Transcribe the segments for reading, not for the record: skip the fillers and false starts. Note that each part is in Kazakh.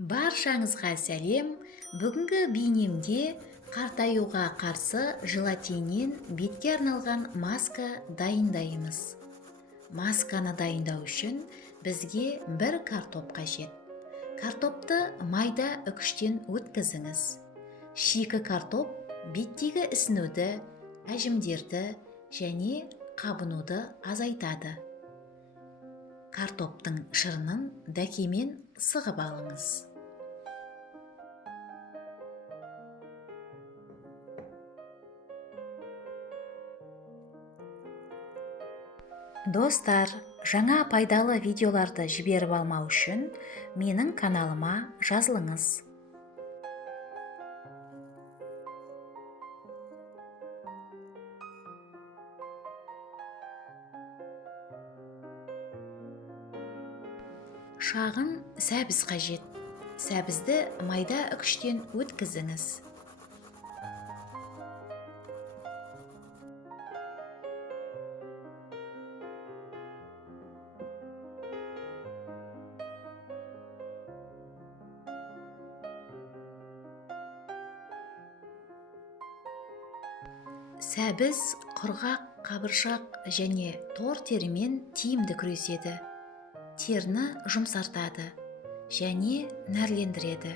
Баршаңызға сәлем. Бүгінгі бейнемде қартаюға қарсы желатиннен бетке арналған маска дайындаймыз. Масканы дайындау үшін бізге бір картоп қажет. Картопты майда үкіштен өткізіңіз. Шикі картоп беттегі ісінуді, әжімдерді және қабынуды азайтады. Картоптың шырынын дәкемен сығып алыңыз. Достар, жаңа пайдалы видеоларды жіберіп алмау үшін менің каналыма жазылыңыз. Шағын сәбіз қажет. Сәбізді майда үкіштен өткізіңіз. Сәбіз құрғақ, қабыршақ және тор терімен тиімді күреседі. Теріні жұмсартады және нәрлендіреді.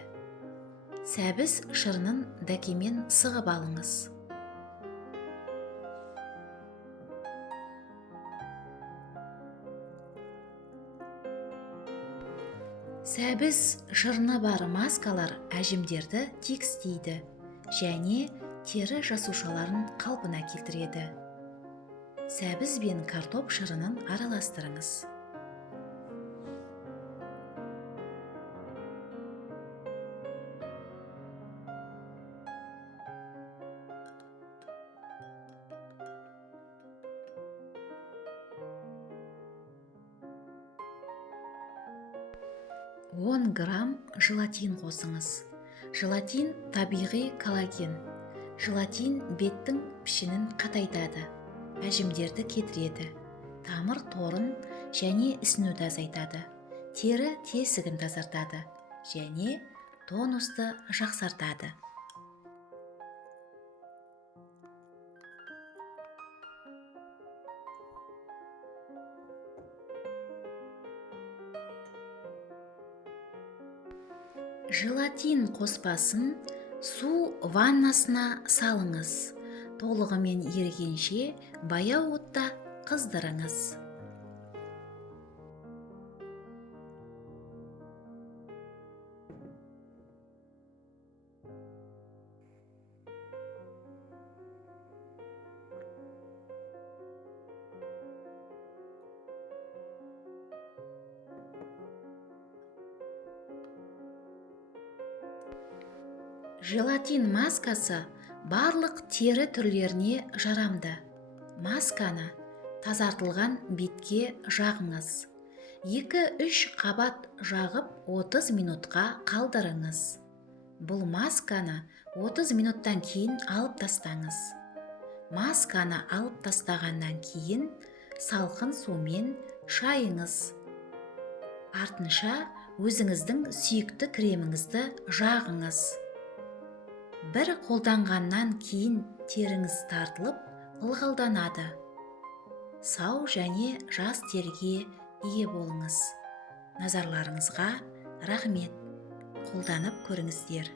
Сәбіз шырынын дәкемен сығып алыңыз. Сәбіз шырыны бар маскалар әжімдерді тегістейді және тері жасушаларын қалпына келтіреді. Сәбіз бен картоп шырынын араластырыңыз. Он грамм желатин қосыңыз. Желатин табиғи коллаген. Желатин беттің пішінін қатайтады, әжімдерді кетіреді, тамыр торын және ісінуді азайтады, тері тесігін тазартады және тонусты жақсартады. Желатин қоспасын су ваннасына салыңыз. Толығымен ерігенше баяу отта қыздырыңыз. Желатин маскасы барлық тері түрлеріне жарамды. Масканы тазартылған бетке жағыңыз. 2-3 қабат жағып 30 минутқа қалдырыңыз. Бұл масканы 30 минуттан кейін алып тастаңыз. Масканы алып тастағаннан кейін салқын сумен шайыңыз. Артынша өзіңіздің сүйікті креміңізді жағыңыз. Бір қолданғаннан кейін теріңіз тартылып, ылғалданады. Сау және жас теріге ие болыңыз. Назарларыңызға рахмет. Қолданып көріңіздер.